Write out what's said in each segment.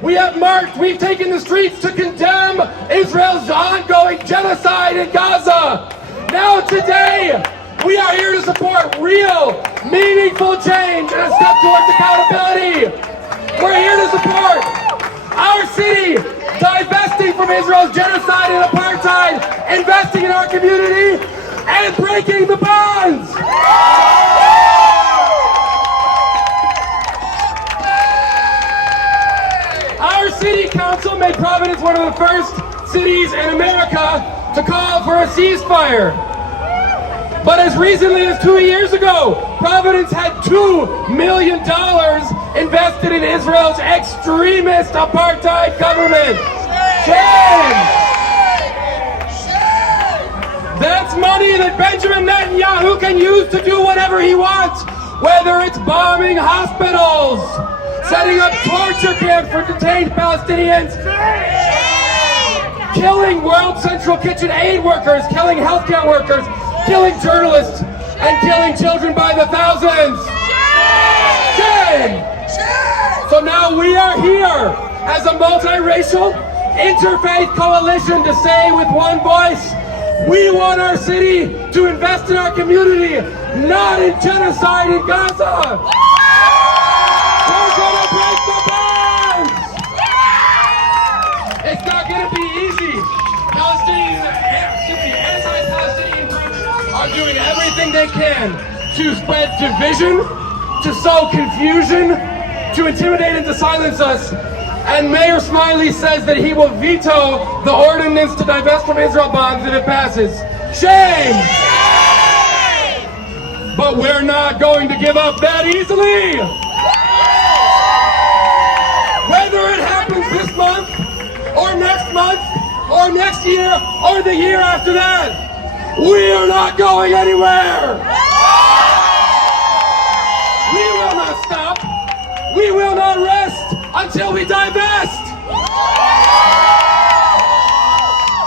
We have marched, we've taken the streets to condemn Israel's ongoing genocide in Gaza. Now today, we are here to support real, meaningful change and a step towards accountability. We're here to support our city divesting from Israel's genocide and apartheid, investing in our community, and breaking the bonds. Our city council made Providence one of the first cities in America to call for a ceasefire. But as recently as 2 years ago, Providence had $2 million invested in Israel's extremist apartheid government. Shame! That's money that Benjamin Netanyahu can use to do whatever he wants, whether it's bombing hospitals, setting up torture camps for detained Palestinians, killing World Central Kitchen aid workers, killing healthcare workers, killing journalists, and killing children by the thousands. Shame! So now we are here as a multiracial, interfaith coalition to say with one voice, we want our city to invest in our community, not in genocide in Gaza. We're gonna break the bonds. It's not gonna be easy. Anti-Palestinian groups are doing everything they can to spread division, to sow confusion, to intimidate and to silence us. And Mayor Smiley says that he will veto the ordinance to divest from Israel bonds if it passes. Shame! But we're not going to give up that easily! Whether it happens this month, or next year, or the year after that, we are not going anywhere! We will not stop! We will not rest until we divest!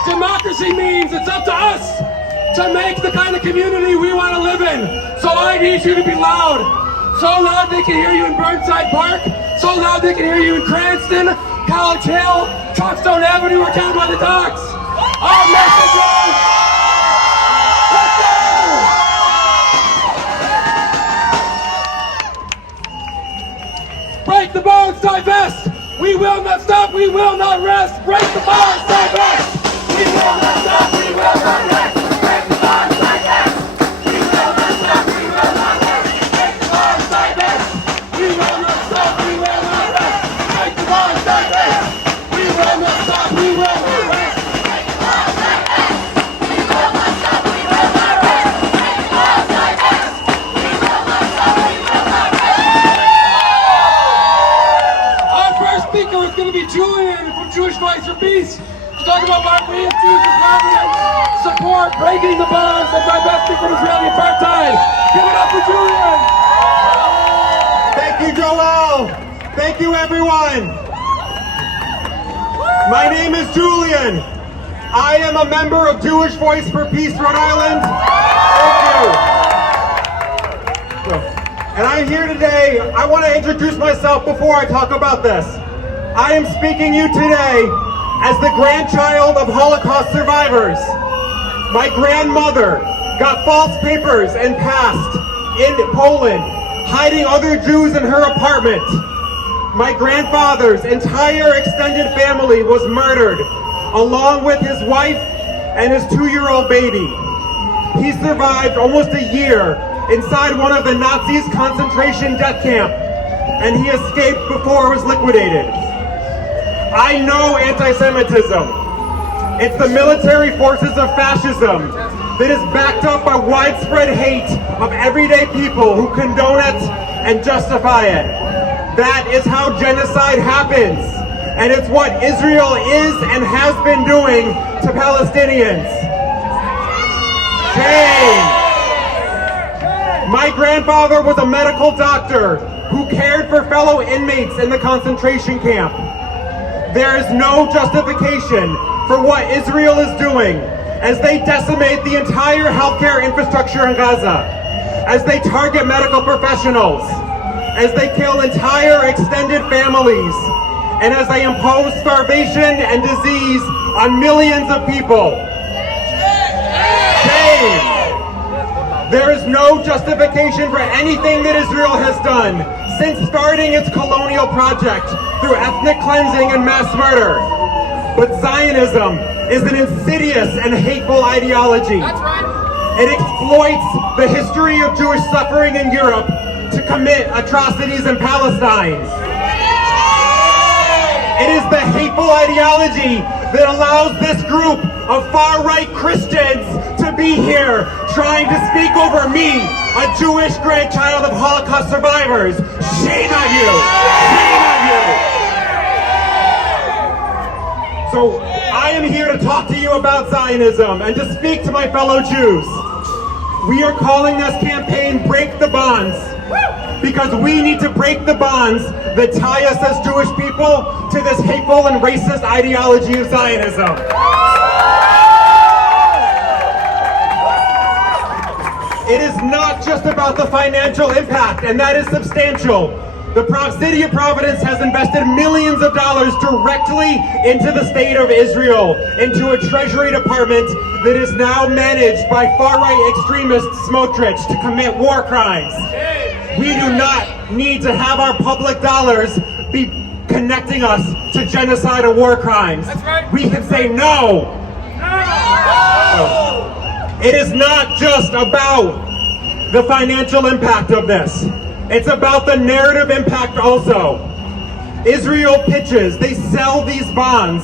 Democracy means it's up to us to make the kind of community we want to live in. So I need you to be loud. So loud they can hear you in Burnside Park. So loud they can hear you in Cranston, College Hill, Truckstone Avenue, or down by the docks. Our message is, let's go! Break the bonds, divest! We will not stop, we will not rest! Break the bonds, divest! We will not stop, we will not rest! Break the bonds, divest! We will not stop, we will not rest! Break the bonds, divest! We will not stop, we will not rest! Break the bonds, divest! We will not stop, we will not rest! Break the bonds, divest! We will not stop, we will not rest! Break the bonds, divest! We will not stop, we will not rest! Our first speaker is going to be Julian from Jewish Voice for Peace. Talk about why we as Jews in Providence support breaking the bonds and divesting from Israeli apartheid. Give it up for Julian. Thank you, Joel. Thank you, everyone. My name is Julian. I am a member of Jewish Voice for Peace, Rhode Island. Thank you. And I'm here today. I want to introduce myself before I talk about this. I am speaking you today as the grandchild of Holocaust survivors. My grandmother got false papers and passed in Poland, hiding other Jews in her apartment. My grandfather's entire extended family was murdered, along with his wife and his 2-year-old baby. He survived almost a year inside one of the Nazis' concentration death camp, and he escaped before it was liquidated. I know anti-Semitism. It's the military forces of fascism that is backed up by widespread hate of everyday people who condone it and justify it. That is how genocide happens. And it's what Israel is and has been doing to Palestinians. Shame. My grandfather was a medical doctor who cared for fellow inmates in the concentration camp. There is no justification for what Israel is doing as they decimate the entire healthcare infrastructure in Gaza, as they target medical professionals, as they kill entire extended families, and as they impose starvation and disease on millions of people. Shame! There is no justification for anything that Israel has done since starting its colonial project through ethnic cleansing and mass murder. But Zionism is an insidious and hateful ideology. That's right. It exploits the history of Jewish suffering in Europe to commit atrocities in Palestine. It is the hateful ideology that allows this group of far-right Christians to be here trying to speak over me, a Jewish grandchild of Holocaust survivors. Shame on you! Shame on you! So I am here to talk to you about Zionism and to speak to my fellow Jews. We are calling this campaign Break the Bonds, because we need to break the bonds that tie us as Jewish people to this hateful and racist ideology of Zionism. It is not just about the financial impact, and that is substantial. The city of Providence has invested millions of dollars directly into the state of Israel, into a Treasury Department that is now managed by far-right extremist Smotrich to commit war crimes. We do not need to have our public dollars be connecting us to genocide and war crimes. That's right. We can say no. It is not just about the financial impact of this. It's about the narrative impact also. Israel pitches, they sell these bonds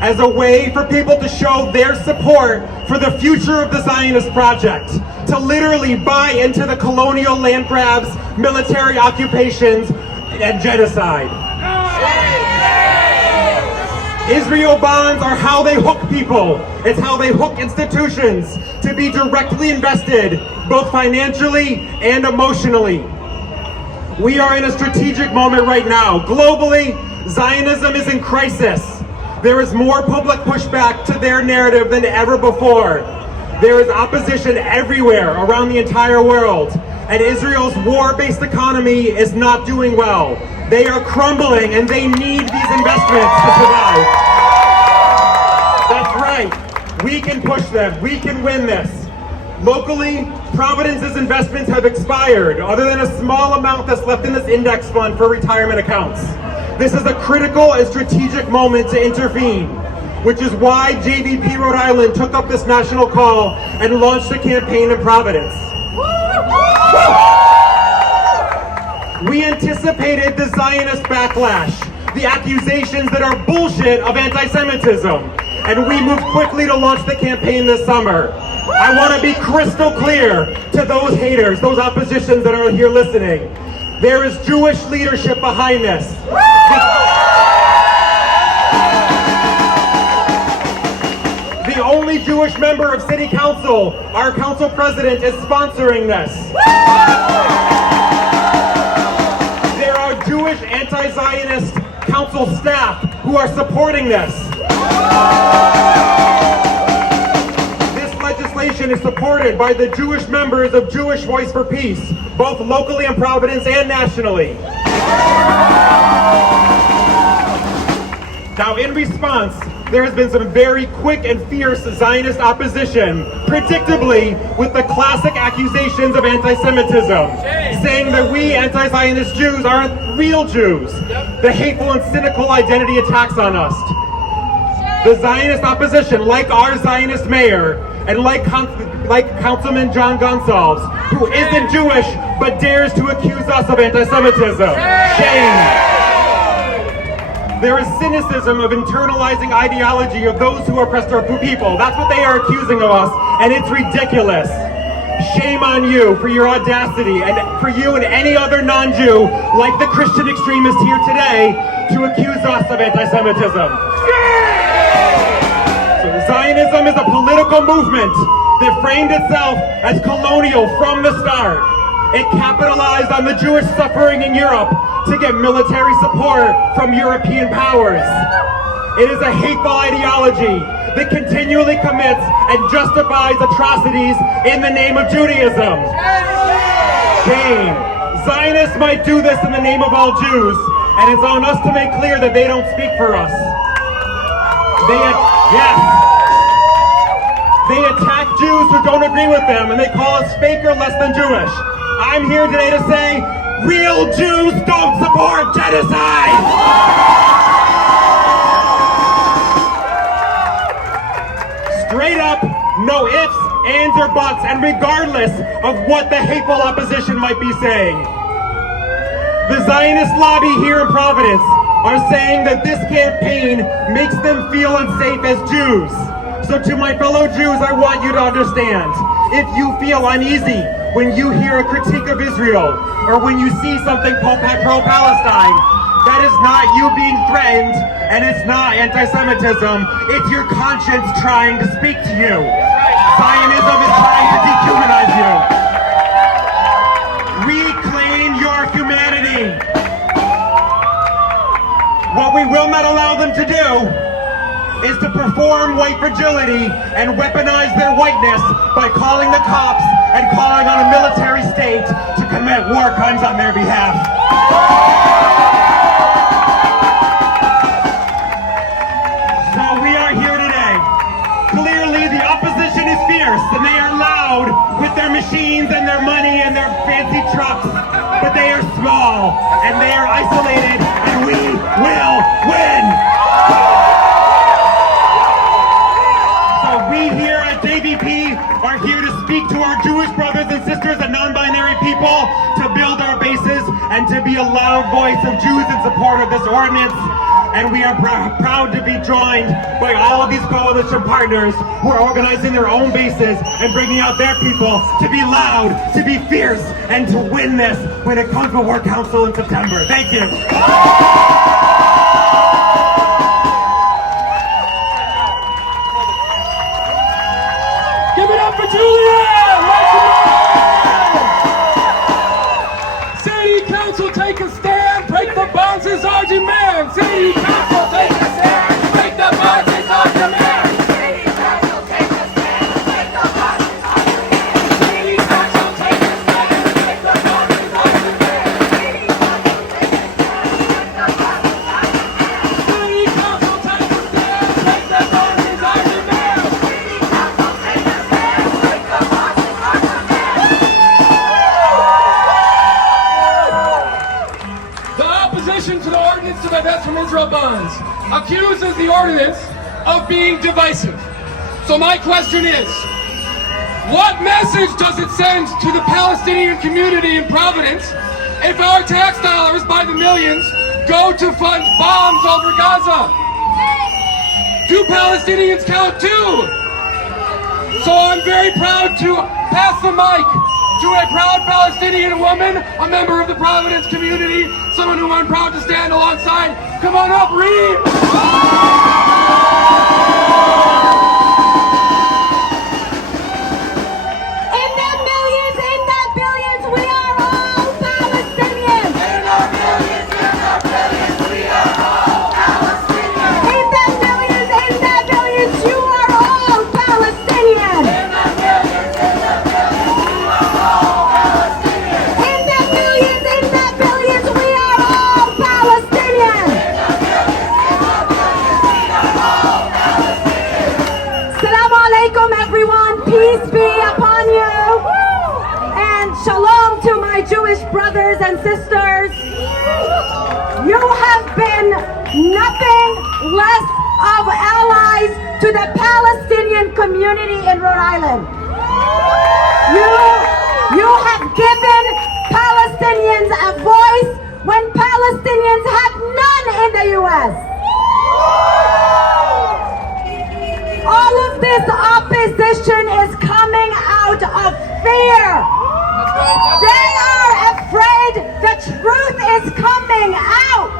as a way for people to show their support for the future of the Zionist project, to literally buy into the colonial land grabs, military occupations, and genocide. Israel bonds are how they hook people. It's how they hook institutions to be directly invested, both financially and emotionally. We are in a strategic moment right now. Globally, Zionism is in crisis. There is more public pushback to their narrative than ever before. There is opposition everywhere around the entire world, and Israel's war-based economy is not doing well. They are crumbling, and they need these investments to survive. That's right. We can push them. We can win this. Locally, Providence's investments have expired, other than a small amount that's left in this index fund for retirement accounts. This is a critical and strategic moment to intervene, which is why JVP Rhode Island took up this national call and launched a campaign in Providence. We anticipated the Zionist backlash, the accusations that are bullshit of anti-Semitism, and we moved quickly to launch the campaign this summer. I want to be crystal clear to those haters, those oppositions that are here listening. There is Jewish leadership behind this. The only Jewish member of City Council, our council president, is sponsoring this. There are Jewish anti-Zionist council staff who are supporting this. Legislation is supported by the Jewish members of Jewish Voice for Peace, both locally in Providence and nationally. Now, in response, there has been some very quick and fierce Zionist opposition, predictably with the classic accusations of anti-Semitism, saying that we anti-Zionist Jews aren't real Jews, the hateful and cynical identity attacks on us. The Zionist opposition, like our Zionist mayor, and like Councilman John Gonsalves, who isn't Jewish but dares to accuse us of anti-Semitism. Shame! There is cynicism of internalizing ideology of those who oppressed our people. That's what they are accusing of us, and it's ridiculous. Shame on you for your audacity, and for you and any other non-Jew, like the Christian extremists here today, to accuse us of anti-Semitism. Zionism is a political movement that framed itself as colonial from the start. It capitalized on the Jewish suffering in Europe to get military support from European powers. It is a hateful ideology that continually commits and justifies atrocities in the name of Judaism. Shame. Zionists might do this in the name of all Jews, And it's on us to make clear that they don't speak for us. They attack Jews who don't agree with them, and they call us fake or less than Jewish. I'm here today to say, real Jews don't support genocide! Straight up, no ifs, ands, or buts, and regardless of what the hateful opposition might be saying. The Zionist lobby here in Providence are saying that this campaign makes them feel unsafe as Jews. So to my fellow Jews, I want you to understand, if you feel uneasy when you hear a critique of Israel, or when you see something pro-Palestine, that is not you being threatened, and it's not anti-Semitism, it's your conscience trying to speak to you. Zionism is trying to dehumanize you. Reclaim your humanity. What we will not allow them to do is to perform white fragility and weaponize their whiteness by calling the cops and calling on a military state to commit war crimes on their behalf. So we are here today. Clearly the opposition is fierce and they are loud with their machines and their money and their fancy trucks, but they are small and they are isolated, and we will win. We here at JVP are here to speak to our Jewish brothers and sisters and non-binary people to build our bases and to be a loud voice of Jews in support of this ordinance. And we are proud to be joined by all of these coalition partners who are organizing their own bases and bringing out their people to be loud, to be fierce, and to win this when it comes to War Council in September. Thank you. Give it up for Julian! City Council, take a stand, break the bonds is our demand. City Council, take a stand, break the bonds is our demand. City Council, take a stand, break the bonds is our demand. City Council, take a stand, break the bonds is our demand. City Council, take a stand, break the bonds is our demand. City Council, take a stand, break the bonds is our demand. City Council, take a stand, break the bonds is our demand. The opposition to the ordinance to divest from Israel bonds accuses the ordinance of being divisive. So my question is, what message does it send to the Palestinian community in Providence if our tax dollars by the millions go to fund bombs over Gaza? Do Palestinians count too? So I'm very proud to pass the mic to a proud Palestinian woman, a member of the Providence community, someone who I'm proud to stand alongside. Come on up, Reem! Jewish brothers and sisters, you have been nothing less of allies to the Palestinian community in Rhode Island. You have given Palestinians a voice when Palestinians had none in the U.S. All of this opposition is coming out of fear. They are afraid the truth is coming out.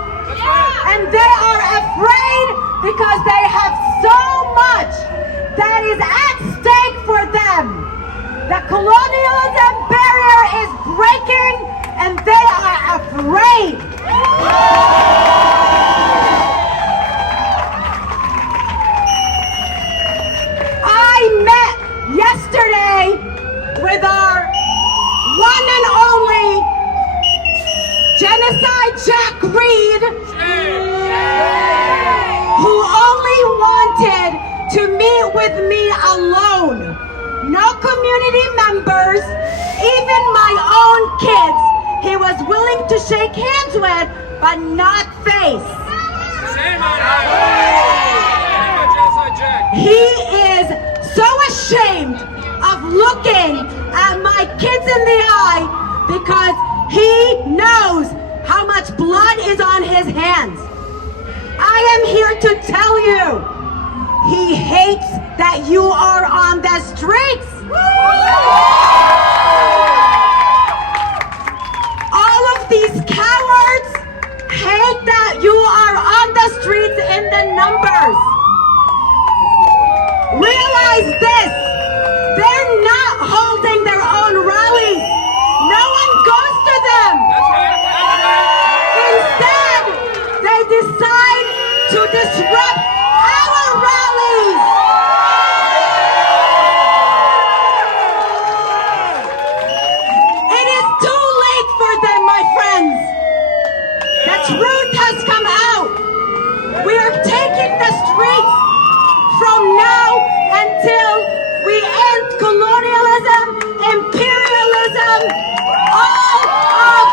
And they are afraid because they have so much that is at stake for them. The colonialism barrier is breaking and they are afraid. I met yesterday with our one and only Genocide Jack Reed, with me alone. No community members, even my own kids, he was willing to shake hands with, but not face. He is so ashamed of looking at my kids in the eye because he knows how much blood is on his hands. I am here to tell you, he hates that you are on the streets. All of these cowards hate that you are on the streets in the numbers. Realize this, they're not holding their own rallies. No one goes to them. Instead, they decide to disrupt our rallies. It is too late for them, my friends. The truth has come out. We are taking the streets from now until we end colonialism, imperialism, all of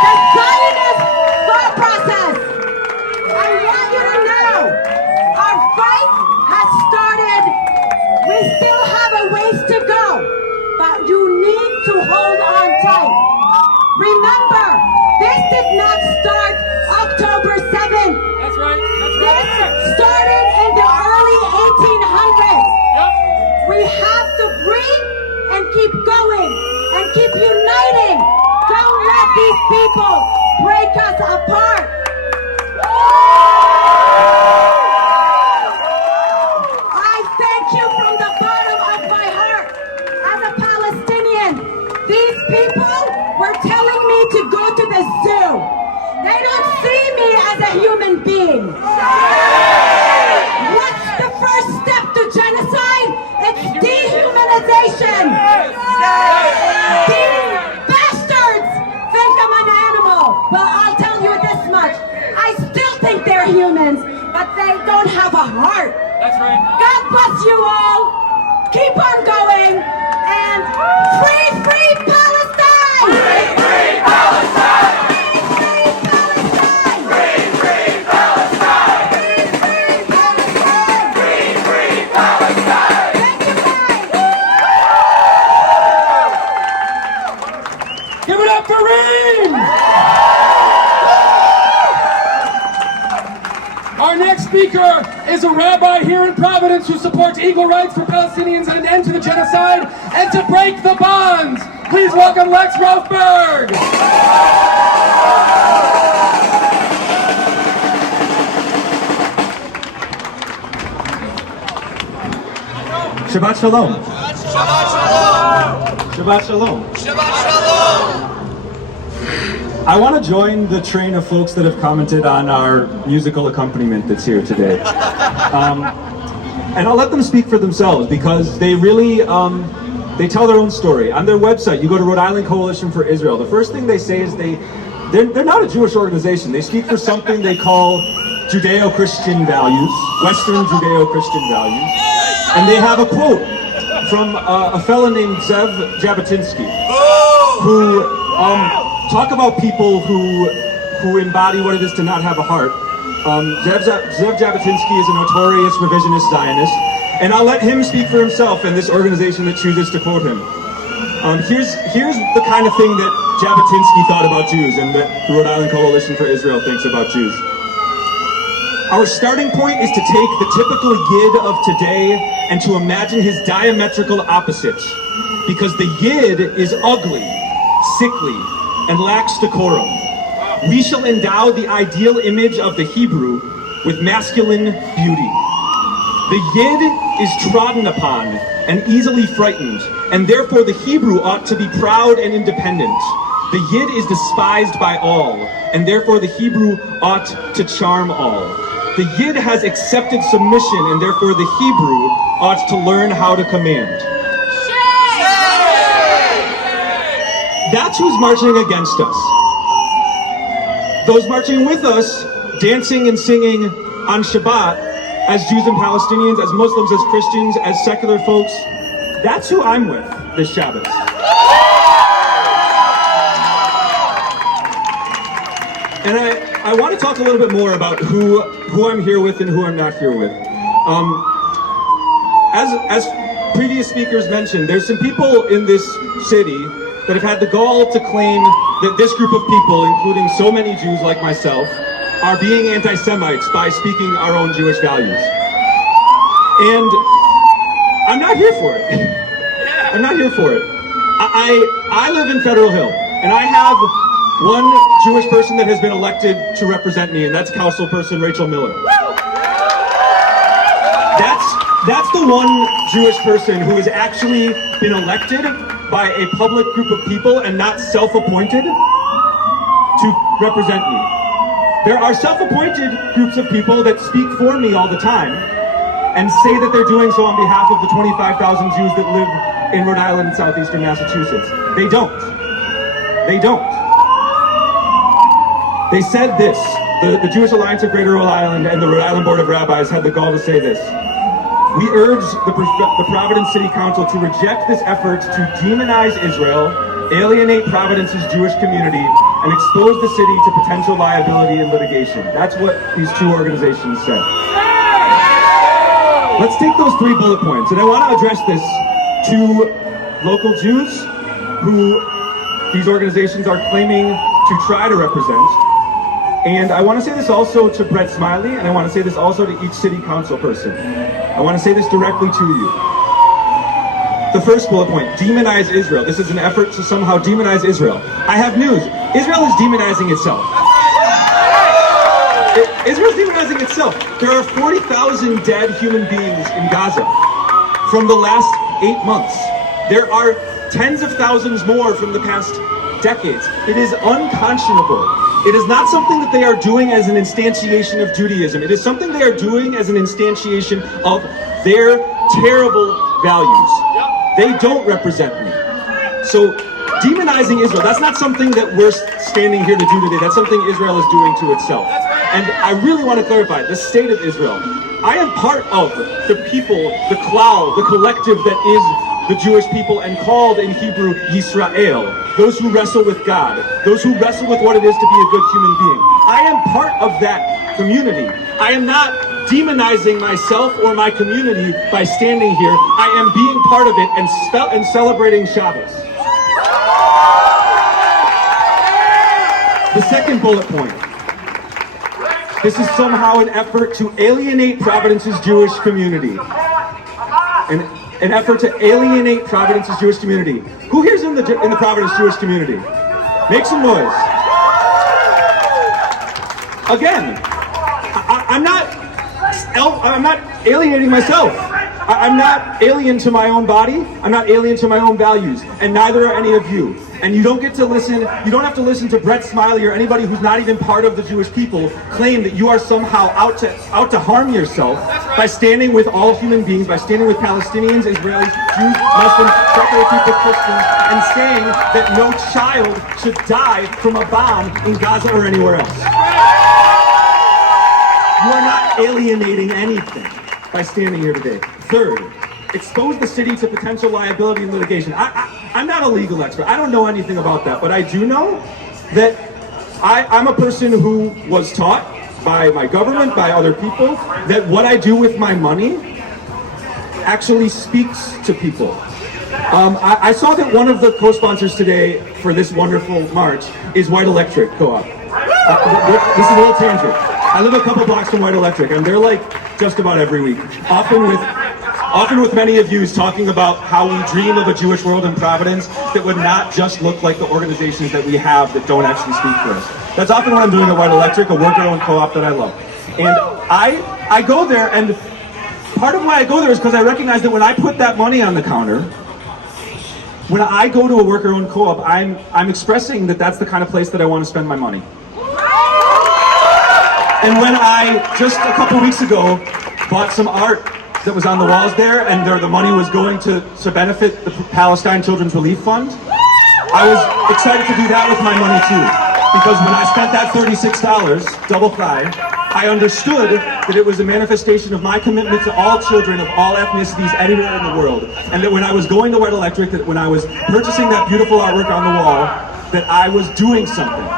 the Zionist thought process. I want you to know, our fight has started. We still have a ways to go, but you need to hold on tight. Remember, this did not start October 7th. That's right. This started in the early 1800s. We have to breathe and keep going and keep uniting. Don't let these people break us apart. I thank you from the bottom of my heart. As a Palestinian, these people were telling me to go to the zoo. They don't see me as a human being. What's the first step to genocide? It's dehumanization. These bastards think I'm an animal. Well, I'll tell you this much. I still think they're humans, but they don't have a heart. That's right. God bless you all. Keep on going. And free, free Palestine! Free, free Palestine! Free, free Palestine! Free, free Palestine! Free, free Palestine! Thank you, guys. Give it up for Reem! Our next speaker is a rabbi here in Providence who supports equal rights for Palestinians and an end to the genocide and to break the bonds. Please welcome Lex Rofberg. Shabbat Shalom. Shabbat Shalom. Shabbat Shalom! I want to join the train of folks that have commented on our musical accompaniment that's here today. And I'll let them speak for themselves because they really, they tell their own story. On their website, you go to Rhode Island Coalition for Israel. The first thing they say is they're not a Jewish organization. They speak for something they call Judeo-Christian values, Western Judeo-Christian values. And they have a quote from a fellow named Zev Jabotinsky, who talk about people who embody what it is to not have a heart. Zev Jabotinsky is a notorious revisionist Zionist, and I'll let him speak for himself and this organization that chooses to quote him. Here's the kind of thing that Jabotinsky thought about Jews and that the Rhode Island Coalition for Israel thinks about Jews. Our starting point is to take the typical Yid of today and to imagine his diametrical opposites, because the Yid is ugly, sickly, and lacks decorum. We shall endow the ideal image of the Hebrew with masculine beauty. The Yid is trodden upon and easily frightened, and therefore the Hebrew ought to be proud and independent. The Yid is despised by all, and therefore the Hebrew ought to charm all. The Yid has accepted submission, and therefore the Hebrew ought to learn how to command. That's who's marching against us. Those marching with us, dancing and singing on Shabbat, as Jews and Palestinians, as Muslims, as Christians, as secular folks. That's who I'm with this Shabbos. And I want to talk a little bit more about who I'm here with and who I'm not here with. As previous speakers mentioned, there's some people in this city that have had the gall to claim that this group of people, including so many Jews like myself, are being anti-Semites by speaking our own Jewish values. And I'm not here for it. I'm not here for it. I live in Federal Hill, and I have one Jewish person that has been elected to represent me, and that's Councilperson Rachel Miller. That's the one Jewish person who has actually been elected by a public group of people and not self-appointed to represent me. There are self-appointed groups of people that speak for me all the time and say that they're doing so on behalf of the 25,000 Jews that live in Rhode Island and southeastern Massachusetts. They don't. They don't. They said this. The Jewish Alliance of Greater Rhode Island and the Rhode Island Board of Rabbis had the gall to say this. We urge the Providence City Council to reject this effort to demonize Israel, alienate Providence's Jewish community, and expose the city to potential liability and litigation. That's what these two organizations said. Let's take those 3 bullet points, and I want to address this to local Jews who these organizations are claiming to try to represent. And I want to say this also to Brett Smiley, and I want to say this also to each city council person. I want to say this directly to you. The first bullet point, demonize Israel. This is an effort to somehow demonize Israel. I have news. Israel is demonizing itself. Israel is demonizing itself. There are 40,000 dead human beings in Gaza from the last 8 months. There are tens of thousands more from the past decades. It is unconscionable. It is not something that they are doing as an instantiation of Judaism. It is something they are doing as an instantiation of their terrible values. They don't represent me. So demonizing Israel, that's not something that we're standing here to do today. That's something Israel is doing to itself. And I really want to clarify, the state of Israel. I am part of the people, the klal, the collective that is the Jewish people, and called in Hebrew Yisrael, those who wrestle with God, those who wrestle with what it is to be a good human being. I am part of that community. I am not demonizing myself or my community by standing here. I am being part of it and celebrating Shabbos. The second bullet point. This is somehow an effort to alienate Providence's Jewish community. An effort to alienate Providence's Jewish community. Who here's in the Providence Jewish community? Make some noise. Again, I'm not alienating myself. I'm not alien to my own body. I'm not alien to my own values, and neither are any of you. And you don't get to listen, you don't have to listen to Brett Smiley or anybody who's not even part of the Jewish people claim that you are somehow out to harm yourself by standing with all human beings, by standing with Palestinians, Israelis, Jews, Muslims, secular people, Christians, and saying that no child should die from a bomb in Gaza or anywhere else. You are not alienating anything by standing here today. Third, expose the city to potential liability and litigation. I'm not a legal expert. I don't know anything about that, but I do know that I'm a person who was taught by my government, by other people, that what I do with my money actually speaks to people. I saw that one of the co-sponsors today for this wonderful march is White Electric Co-op. This is a little tangent. I live a couple blocks from White Electric, and they're like just about every week, often with many of you talking about how we dream of a Jewish world in Providence that would not just look like the organizations that we have that don't actually speak for us. That's often what I'm doing at White Electric, a worker-owned co-op that I love. And I go there, and part of why I go there is because I recognize that when I put that money on the counter, when I go to a worker-owned co-op, I'm expressing that that's the kind of place that I want to spend my money. And when I, just a couple weeks ago, bought some art that was on the walls there, and the money was going to benefit the Palestine Children's Relief Fund, I was excited to do that with my money too. Because when I spent that $36, double thigh, I understood that it was a manifestation of my commitment to all children of all ethnicities anywhere in the world. And that when I was going to White Electric, that when I was purchasing that beautiful artwork on the wall, that I was doing something.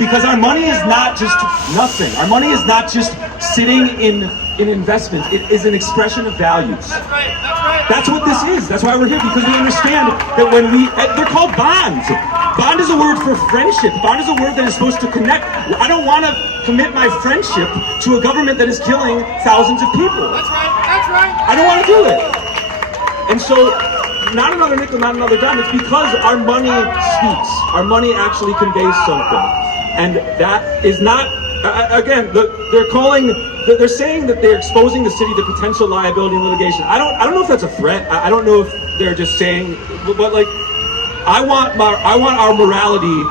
Because our money is not just nothing. Our money is not just sitting in investments. It is an expression of values. That's right. That's right. That's what this is. That's why we're here, because we understand that when they're called bonds. Bond is a word for friendship. Bond is a word that is supposed to connect. I don't want to commit my friendship to a government that is killing thousands of people. That's right. That's right. I don't want to do it. And so, not another nickel, not another dime. It's because our money speaks. Our money actually conveys something. And that is not, again, they're saying that they're exposing the city to potential liability and litigation. I don't know if that's a threat. I don't know if they're just saying, but like, I want our morality,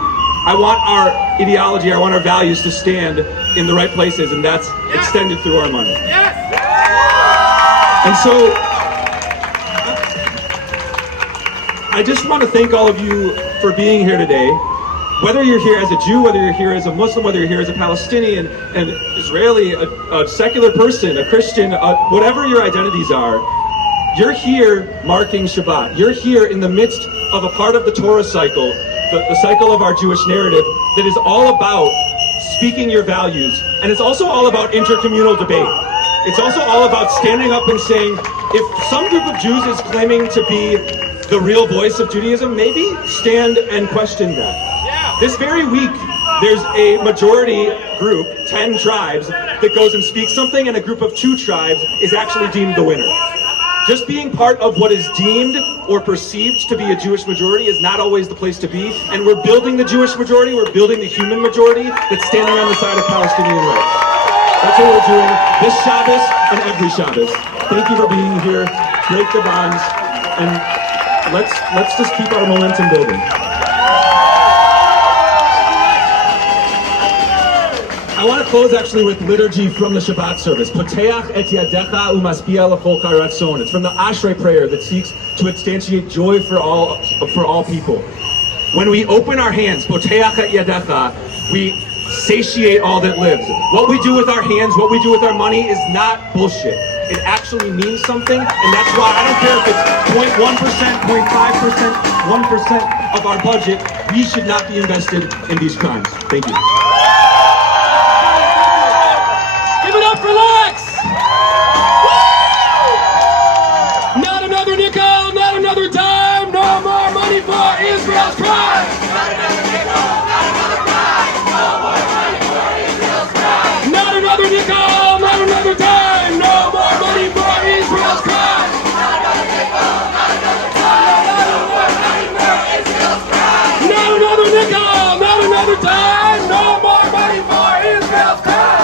I want our ideology, I want our values to stand in the right places, and that's extended through our money. Yes. And so, I just want to thank all of you for being here today. Whether you're here as a Jew, whether you're here as a Muslim, whether you're here as a Palestinian, an Israeli, a secular person, a Christian, whatever your identities are, you're here marking Shabbat. You're here in the midst of a part of the Torah cycle, the cycle of our Jewish narrative, that is all about speaking your values. And it's also all about intercommunal debate. It's also all about standing up and saying, if some group of Jews is claiming to be the real voice of Judaism, maybe stand and question that. This very week, there's a majority group, 10 tribes, that goes and speaks something, and a group of 2 tribes is actually deemed the winner. Just being part of what is deemed or perceived to be a Jewish majority is not always the place to be, and we're building the Jewish majority, we're building the human majority that's standing on the side of Palestinian rights. That's what we're doing this Shabbos and every Shabbos. Thank you for being here. Break the bonds, and let's just keep our momentum building. I want to close actually with liturgy from the Shabbat service. Poteach et yadecha umaspia l'chol karatzon. It's from the Ashrei prayer that seeks to instantiate joy for all people. When we open our hands, poteach et yadecha, we satiate all that lives. What we do with our hands, what we do with our money is not bullshit. It actually means something, and that's why I don't care if it's 0.1%, 0.5%, 1% of our budget, we should not be invested in these crimes. Thank you. Give it up for Lex! Not another nickel, not another dime, no more money for Israel's crime! Not another nickel, not another dime, no more money for Israel's crime! Not another nickel, not another dime, no more money for Israel's crime! Not another nickel, not another dime, no more money for Israel's crime! Not another nickel, not another dime, no more money for Israel's crime!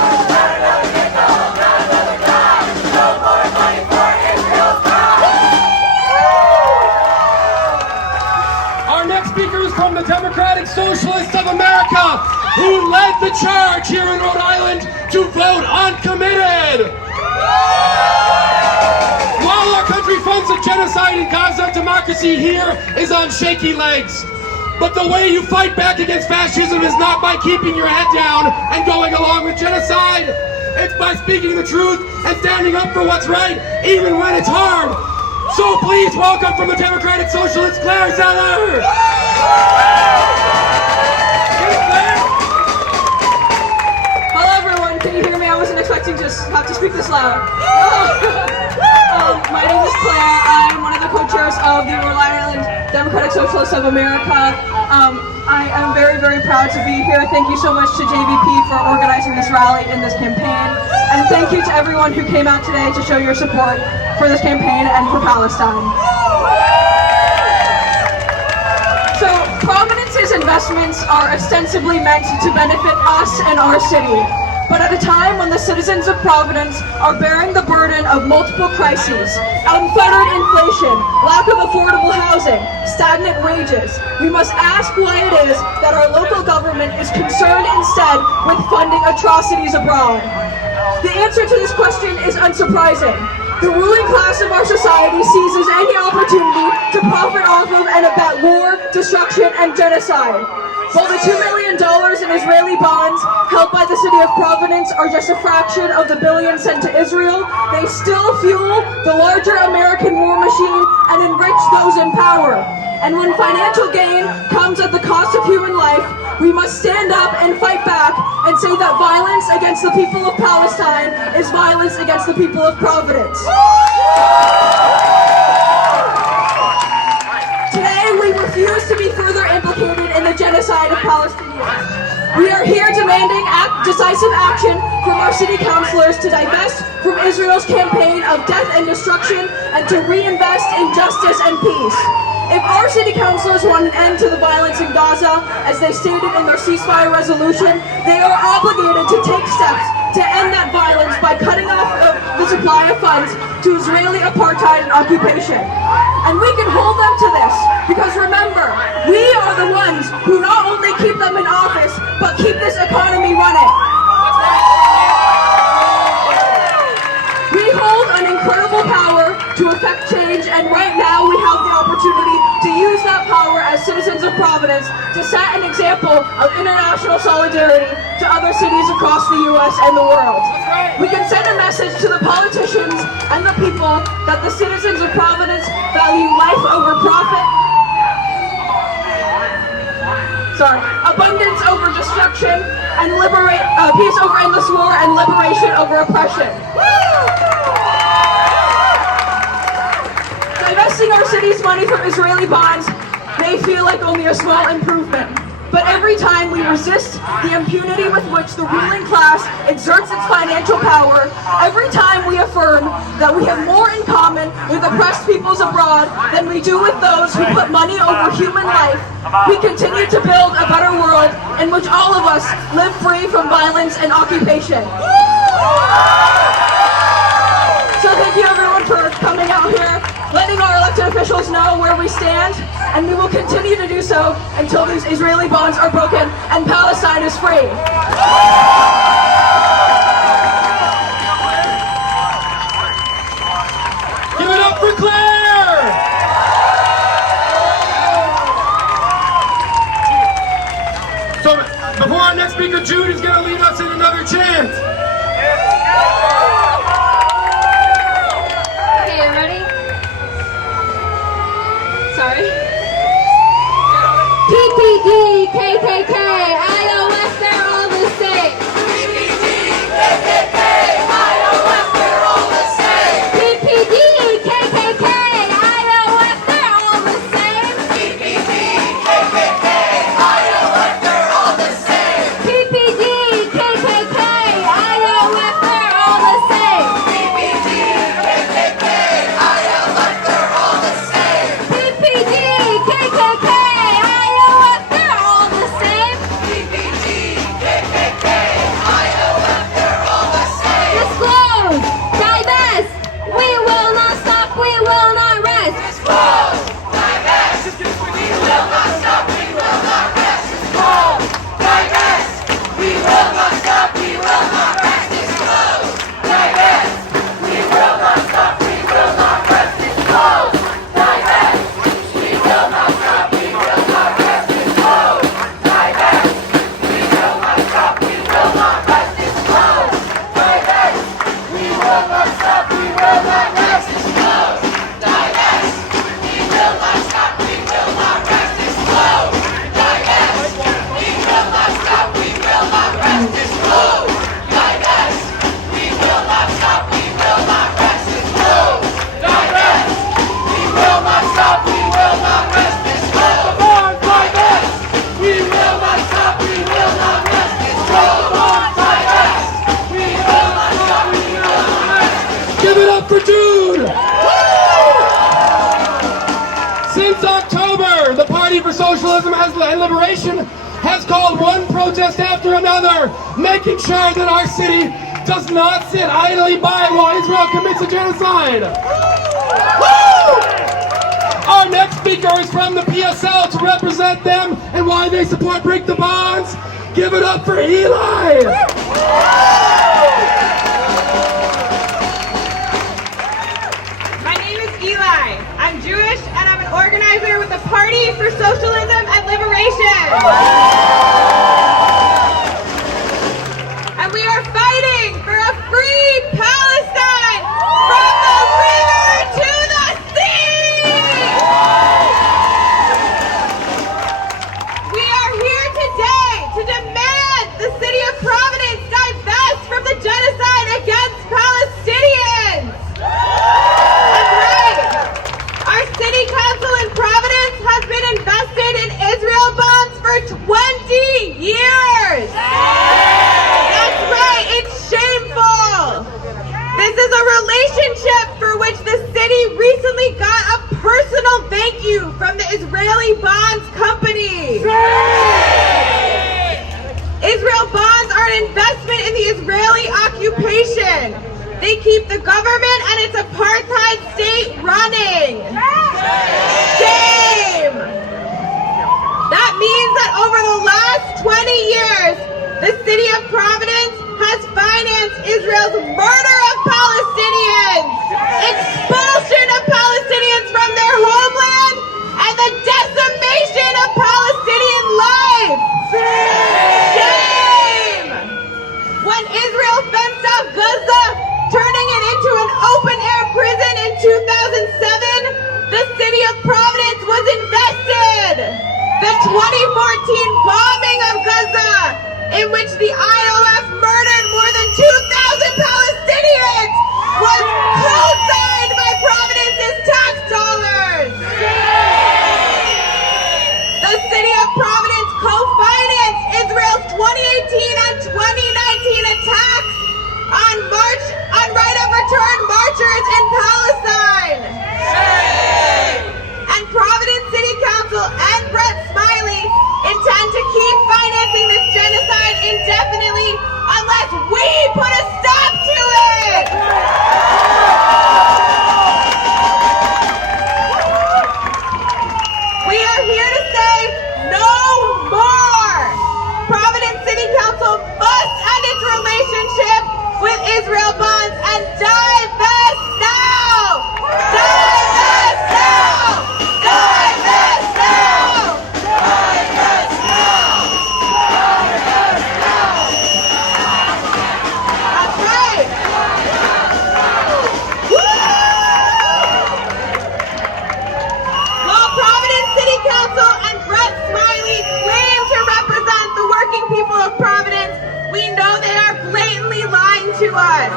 From the Democratic Socialists of America, who led the charge here in Rhode Island to vote uncommitted. While our country funds a genocide in Gaza, democracy here is on shaky legs. But the way you fight back against fascism is not by keeping your head down and going along with genocide. It's by speaking the truth and standing up for what's right, even when it's hard. So please welcome from the Democratic Socialists, Claire Zeller. Hello everyone, can you hear me? I wasn't expecting to have to speak this loud. My name is Claire. I'm one of the co-chairs of the Rhode Island Democratic Socialists of America. I am very, very proud to be here. Thank you so much to JVP for organizing this rally and this campaign. And thank you to everyone who came out today to show your support for this campaign and for Palestine. So, Providence's investments are ostensibly meant to benefit us and our city. But at a time when the citizens of Providence are bearing the burden of multiple crises, unfettered inflation, lack of affordable housing, stagnant wages, we must ask why it is that our local government is concerned instead with funding atrocities abroad. The answer to this question is unsurprising. The ruling class of our society seizes any opportunity to profit off of and abet war, destruction, and genocide. While the $2 million in Israeli bonds held by the city of Providence are just a fraction of the billions sent to Israel, they still fuel the larger American war machine and enrich those in power. And when financial gain comes at the cost of human life, we must stand up and fight back and say that violence against the people of Palestine is violence against the people of Providence. Today, we refuse to be further implicated in the genocide of Palestinians. We are here demanding decisive action from our city councilors to divest from Israel's campaign of death and destruction and to reinvest in justice and peace. If our city councilors want an end to the violence in Gaza, as they stated in their ceasefire resolution, they are obligated to take steps to end that violence by cutting off the supply of funds to Israeli apartheid and occupation. And we can hold them to this, because remember, we are the ones who not only keep them in office, but keep this economy running. We hold an incredible power to affect change, and right now we have the opportunity to use that power as citizens of Providence to set an example of international solidarity to other cities across the U.S. and the world. We can send a message to the politicians and the people that the citizens of Providence value life over profit, abundance over destruction, and peace over endless war, and liberation over oppression. Divesting our city's money from Israeli bonds may feel like only a small improvement, but every time we resist the impunity with which the ruling class exerts its financial power, every time we affirm that we have more in common with oppressed peoples abroad than we do with those who put money over human life, we continue to build a better world in which all of us live free from violence and occupation. So thank you everyone for coming out here, letting our elected officials know where we stand, and we will continue to do so until these Israeli bonds are broken and Palestine is free. Give it up for Claire! So before our next speaker, Jude is going to lead us in another chant. PPD, KKK, iOS, they're all the same. PPD, KKK, iOS, they're all the same. PPD, KKK, iOS, they're all the same. PPD, KKK, iOS, they're all the same. PPD, KKK, iOS, they're all the same. PPD, KKK, iOS, they're all the same. PPD, KKK. For Jude! Since October, the Party for Socialism and Liberation has called one protest after another, making sure that our city does not sit idly by while Israel commits a genocide. Our next speaker is from the PSL to represent them and why they support Break the Bonds. Give it up for Eli! I'm Jewish and I'm an organizer with the Party for Socialism and Liberation. occupation. And we are fighting for a free Palestine from the river to the sea. We are here today to demand the city of Providence divest from the genocide against Palestinians. That's right. Our city council in Providence has been invested in Israel bonds for 20 years. That's right, it's shameful. This is a relationship for which the city recently got a personal thank you from the Israeli Bonds Company. Israel bonds are an investment in the Israeli occupation. They keep the government and its apartheid state running. Shame! That means that over the last 20 years, the city of Providence has financed Israel's murder of Palestinians, expulsion of Palestinians from their homeland, and the decimation of Palestinian life. Shame! When Israel fenced off Gaza, turning it into an open-air prison in 2007, the city of Providence was invested. The 2014 bombing of Gaza, in which the IOF murdered more than 2,000 Palestinians, was co-signed by Providence's tax dollars. The city of Providence co-financed Israel's 2018 and 2019 attacks on right of return marchers in Palestine. And Providence City Council and Brett Smiley intend to keep financing this genocide indefinitely unless we put a stop to it. We are here to say no more. Providence City Council must end its relationship with Israel bonds and divest now! Divest now! Divest now! Divest now! Divest now! That's right! Woo! While Providence City Council and Brett Smiley claim to represent the working people of Providence, we know they are blatantly lying to us.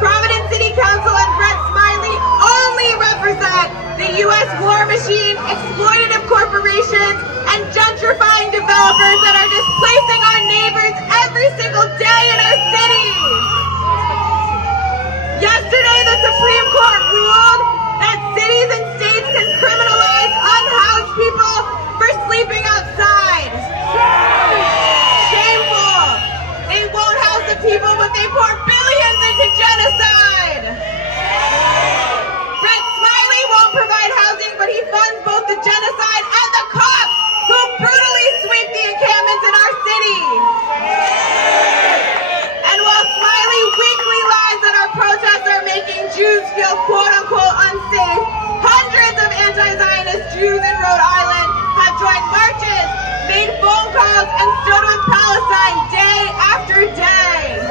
Providence City Council and Brett Smiley only represent the U.S. war machine, exploitative corporations, and gentrifying developers that are displacing our neighbors every single day in our city. Yesterday, the Supreme Court ruled that cities and states can criminalize unhoused people for sleeping outside. Shameful! They won't house the people, but they pour billions into genocide. Brett Smiley won't provide housing, but he funds both the genocide and the cops who brutally sweep the encampments in our city. And while Smiley weekly lies that our protests are making Jews feel quote-unquote unsafe, hundreds of anti-Zionist Jews in Rhode Island have joined marches, made phone calls, and stood with Palestine day after day.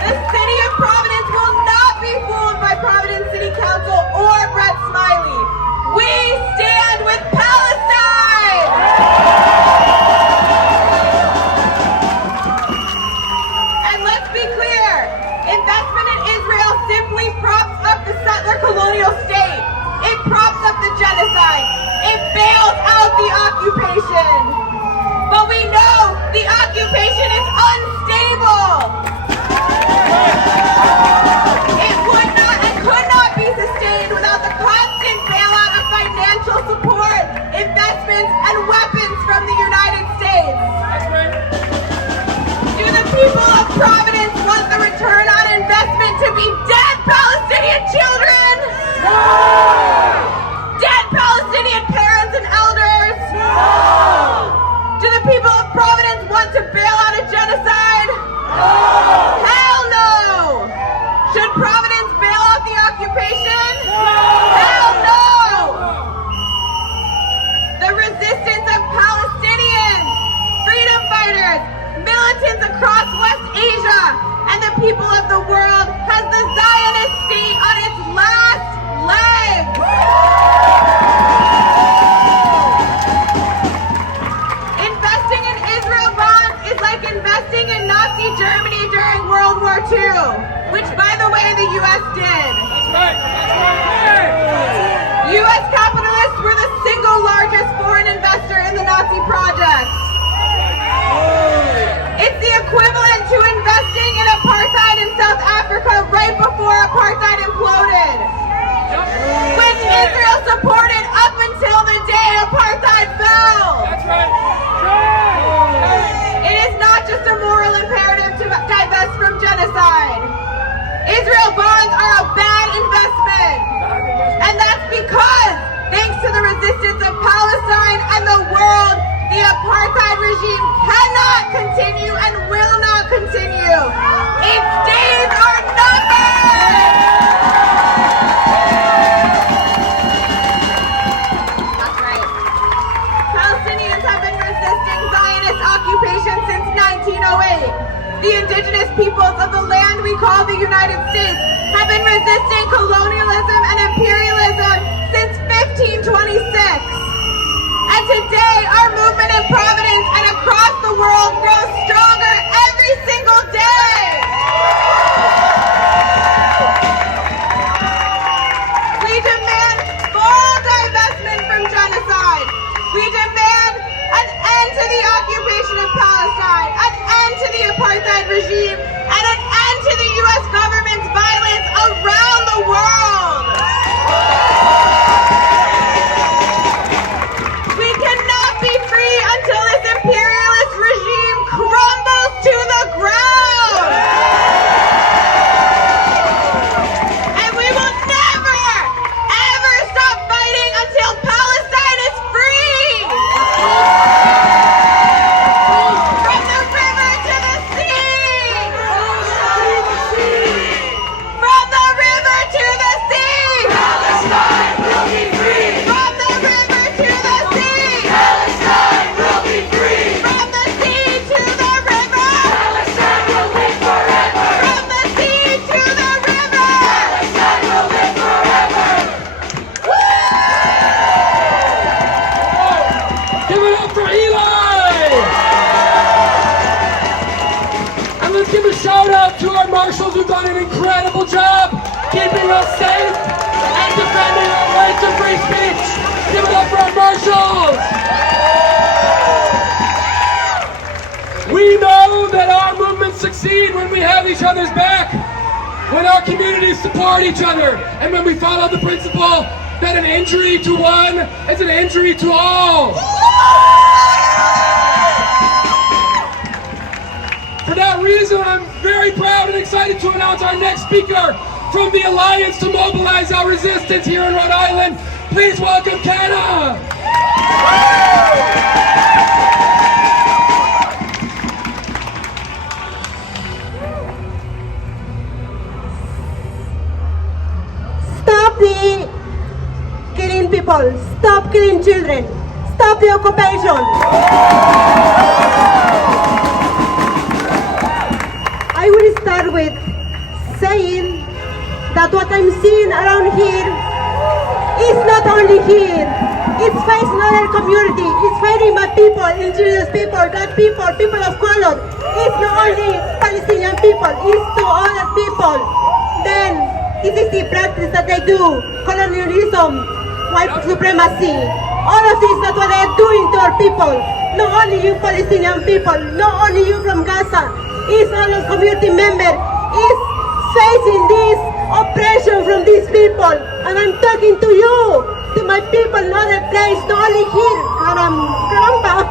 The city of Providence will not be fooled by Providence City Council or Brett Smiley. We stand with Palestine! And let's be clear, investment in Israel simply props up the settler colonial state. It props up the genocide. It bails out the occupation. But we know the occupation is unstable. It would not and could not be sustained without the constant bailout of financial support, investments, and weapons from the United States. Do the people of Providence want the return on investment to be dead Palestinian children? No! Dead Palestinian parents and elders? No! Do the people of Providence want to bail out a genocide? No! people of the world has the Zionist state on its last legs. Investing in Israel bonds is like investing in Nazi Germany during World War II, which, by the way, the U.S. did. U.S. capitalists were the single largest foreign investor in the Nazi project. It's the equivalent to investing in apartheid in South Africa right before apartheid imploded, which Israel supported up until the day apartheid fell. It is not just a moral imperative to divest from genocide. Israel bonds are a bad investment. And that's because, thanks to the resistance of Palestine and the world, the apartheid regime cannot continue and will not continue. Its days are numbered! That's right. Palestinians have been resisting Zionist occupation since 1908. The indigenous peoples of the land we call the United States have been resisting colonialism and imperialism since 1526. And today, our movement in Providence and across the world grows stronger every single day. We demand full divestment from genocide. We demand an end to the occupation of Palestine, an end to the apartheid regime, and an end to the U.S. government's violence around the world. We cannot be free until this imperialist regime crumbles to the ground. And we will never, ever stop fighting until Palestine is free. From the river to the sea. From the river to the sea. Palestine will be free. From the river to the sea. Palestine will be free. From the sea to the river. Palestine will live forever. From the sea to the river. Palestine will live forever. Give it up for Eli! And let's give a shout out to our marshals who've done an incredible job keeping us safe and defending our right to free speech. Give it up for our marshals! We know that our movements succeed when we have each other's back, when our communities support each other, and when we follow the principle that an injury to one is an injury to all. For that reason, I'm very proud and excited to announce our next speaker from the Alliance to Mobilize Our Resistance here in Rhode Island. Please welcome Canna! Stop the killing people. Stop killing children. Stop the occupation. I will start with saying that what I'm seeing around here is not only here. It's facing other community. It's fighting my people, indigenous people, black people, people of color. It's not only Palestinian people. It's to other people. Then this is the practice that they do. Colonialism, white supremacy. All of this is what they are doing to our people. Not only you Palestinian people, not only you from Gaza. It's all of community members. It's facing this oppression from these people. And I'm talking to you, to my people, not a place, not only here. Caramba.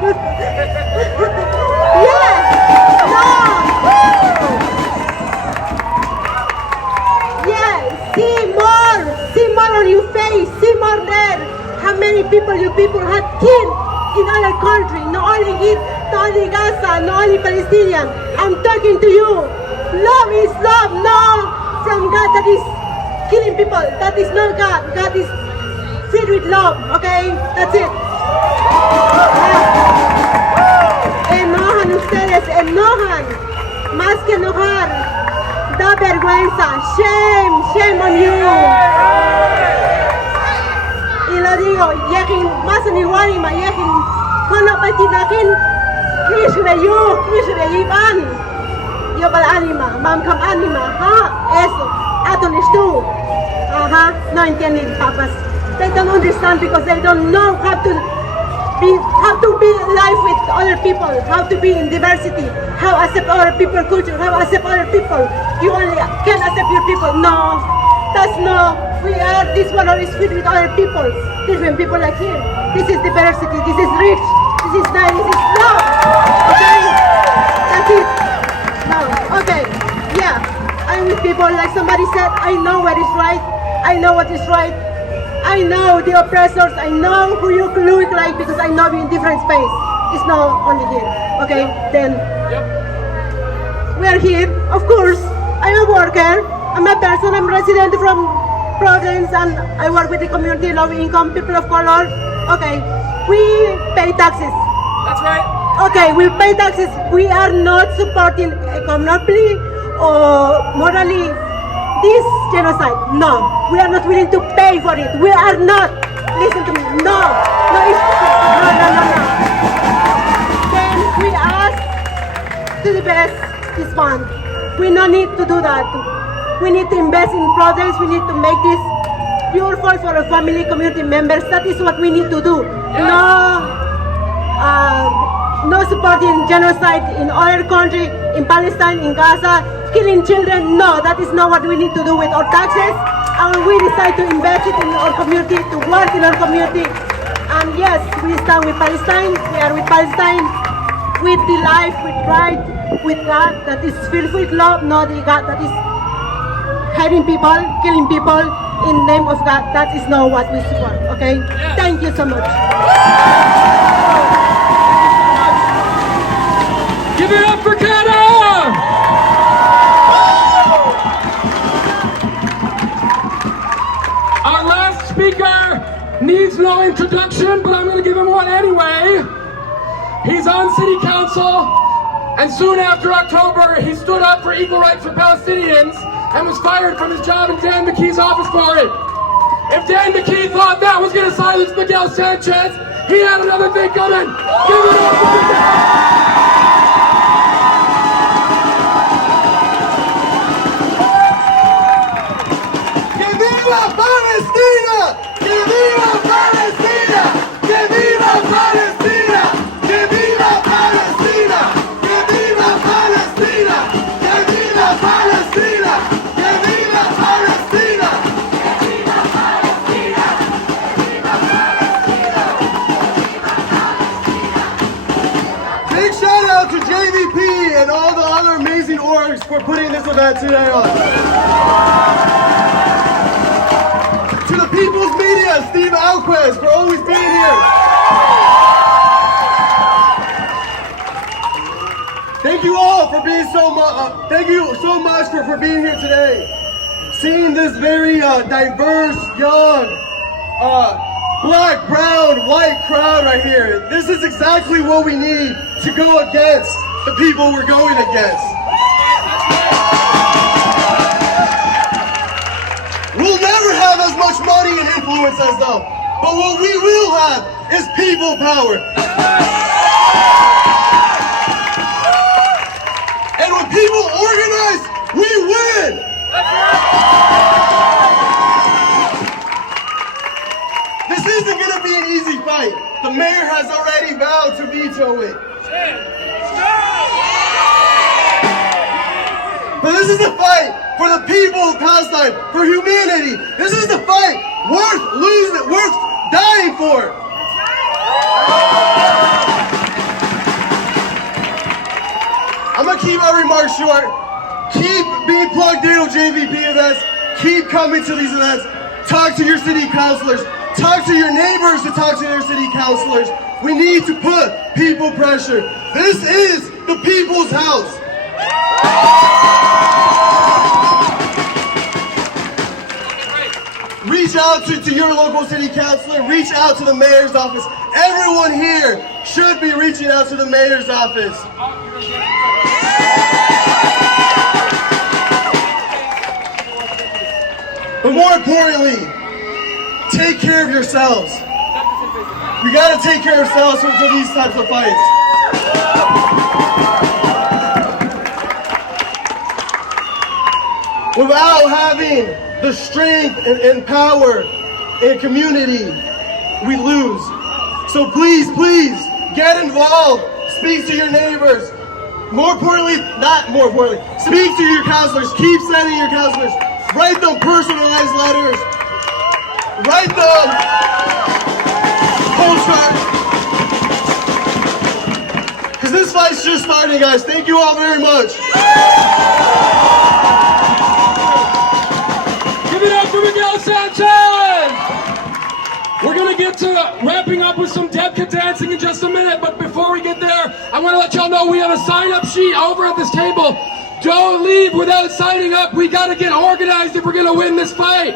Yes. No. Yeah. See more on your face. See more there. How many people you people have killed in other countries, not only here, not only Gaza, not only Palestinian. I'm talking to you. Love is love, no from God that is killing people. That is not God. God is filled with love, okay? That's it. Enojan ustedes, enojan. Más que enojar. Da vergüenza. Shame, shame on you. Y lo digo, yakin masan iwanima, yakin kono patinakin, kishre yiban. Yo bal anima, mam kam anima, ha? Eso, aton istu. No entienden, papas. They don't understand because they don't know how to be live with other people, how to be in diversity, how accept other people culture, how accept other people. You only can accept your people. No, that's no. We are, this world is filled with other people, different people like here. This is diversity, this is rich, this is nice, this is love. Okay? That's it. No, okay. Yeah, I'm with people like somebody said, I know what is right, I know what is right. I know the oppressors, I know who you look like because I know you in different space. It's not only here, okay? Then, we are here, of course. I'm a worker, I'm a person, I'm resident from Province and I work with the community, low income, people of color. Okay, we pay taxes. That's right. Okay, we pay taxes. We are not supporting economically or morally this genocide. No, we are not willing to pay for it. We are not. Listen to me. No, no, no. Then we ask to the best this month. We no need to do that. We need to invest in projects. We need to make this beautiful for our family, community members. That is what we need to do. No supporting genocide in other country, in Palestine, in Gaza, killing children. No, that is not what we need to do with our taxes. And we decide to invest it in our community, to work in our community. And yes, we stand with Palestine. We are with Palestine, with the life, with pride, with God that is filled with love, not the God that is hating people, killing people in the name of God. That is not what we support, okay? Yes. Thank you so much. Give it up for Canada! Our last speaker needs no introduction, but I'm going to give him one anyway. He's on city council, and soon after October, he stood up for equal rights for Palestinians and was fired from his job in Dan McKee's office for it. If Dan McKee thought that was going to silence Miguel Sanchez, he had another thing coming. Give it up for Miguel! Palestina! ¡Que viva Palestina! ¡Que viva Palestina! ¡Que viva Palestina! ¡Que viva Palestina! ¡Que viva Palestina! ¡Que viva Palestina! ¡Que viva Palestina! ¡Que viva Palestina! Big shout out to JVP and all the other amazing orgs for putting this event today on. People's Media, Steve Alquez, for always being here. Thank you all for being thank you so much for being here today. Seeing this very diverse, young, black, brown, white crowd right here. This is exactly what we need to go against the people we're going against. We'll never have as much money and influence as them, but what we will have is people power. And when people organize, we win! This isn't gonna be an easy fight. The mayor has already vowed to veto it. But this is a fight for the people of Palestine, for humanity. This is the fight worth dying for. I'm gonna keep my remarks short. Keep being plugged in with JVP events. Keep coming to these events. Talk to your city councilors. Talk to your neighbors to talk to their city councilors. We need to put people pressure. This is the people's house. Reach out to your local city councilor, reach out to the mayor's office. Everyone here should be reaching out to the mayor's office. more importantly, take care of yourselves. We gotta take care of ourselves for these types of fights. Without having the strength and power and community, we lose. So please, get involved. Speak to your neighbors. Speak to your counselors. Keep sending your counselors. Write them personalized letters. Write them postcards. Because this fight's just starting, guys. Thank you all very much. Give it up for Miguel Sanchez! We're gonna get to wrapping up with some Debka dancing in just a minute, but before we get there, I wanna let y'all know we have a sign-up sheet over at this table. Don't leave without signing up. We gotta get organized if we're gonna win this fight.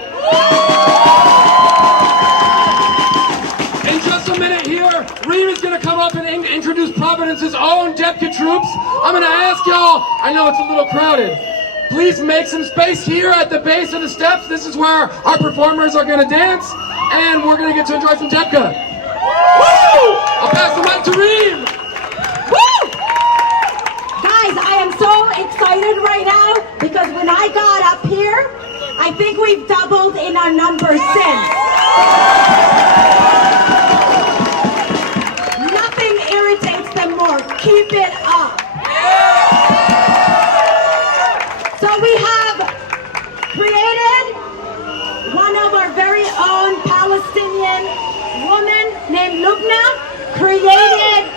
In just a minute here, Reem is gonna come up and introduce Providence's own Debka troops. I'm gonna ask y'all, I know it's a little crowded, please make some space here at the base of the steps. This is where our performers are gonna dance, and we're gonna get to enjoy some Debka. Woo! I'll pass the mic to Reem. Woo! Guys, I am so excited right now because when I got up here, I think we've doubled in our numbers since. Nothing irritates them more. Keep it up. So we have created one of our very own Palestinian woman named Lubna, created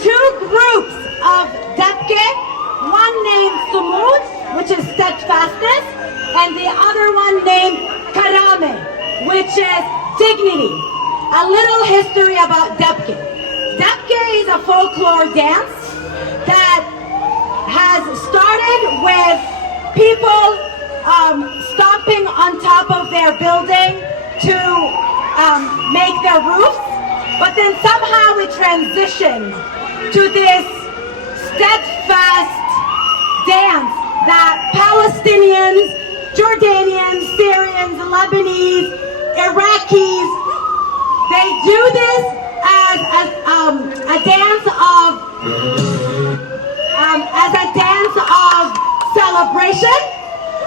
two groups of Debke, one named Sumud, which is steadfastness, and the other one named Karame, which is dignity. A little history about Debke. Debke is a folklore dance that has started with people stomping on top of their building to make their roofs, but then somehow we transitioned to this steadfast dance that Palestinians, Jordanians, Syrians, Lebanese, Iraqis, they do this as a dance of celebration,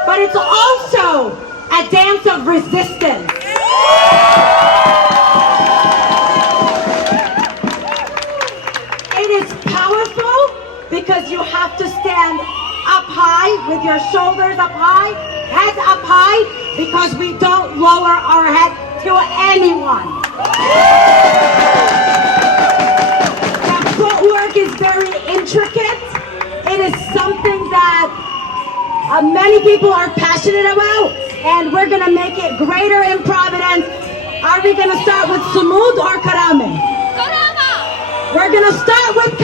but it's also a dance of resistance. It is powerful because you have to stand up high with your shoulders up high, head up high, because we don't lower our head to anyone. The footwork is very intricate. It is something that many people are passionate about, and we're gonna make it greater in Providence. Are we gonna start with Sumud or Karame? Karama! We're gonna start with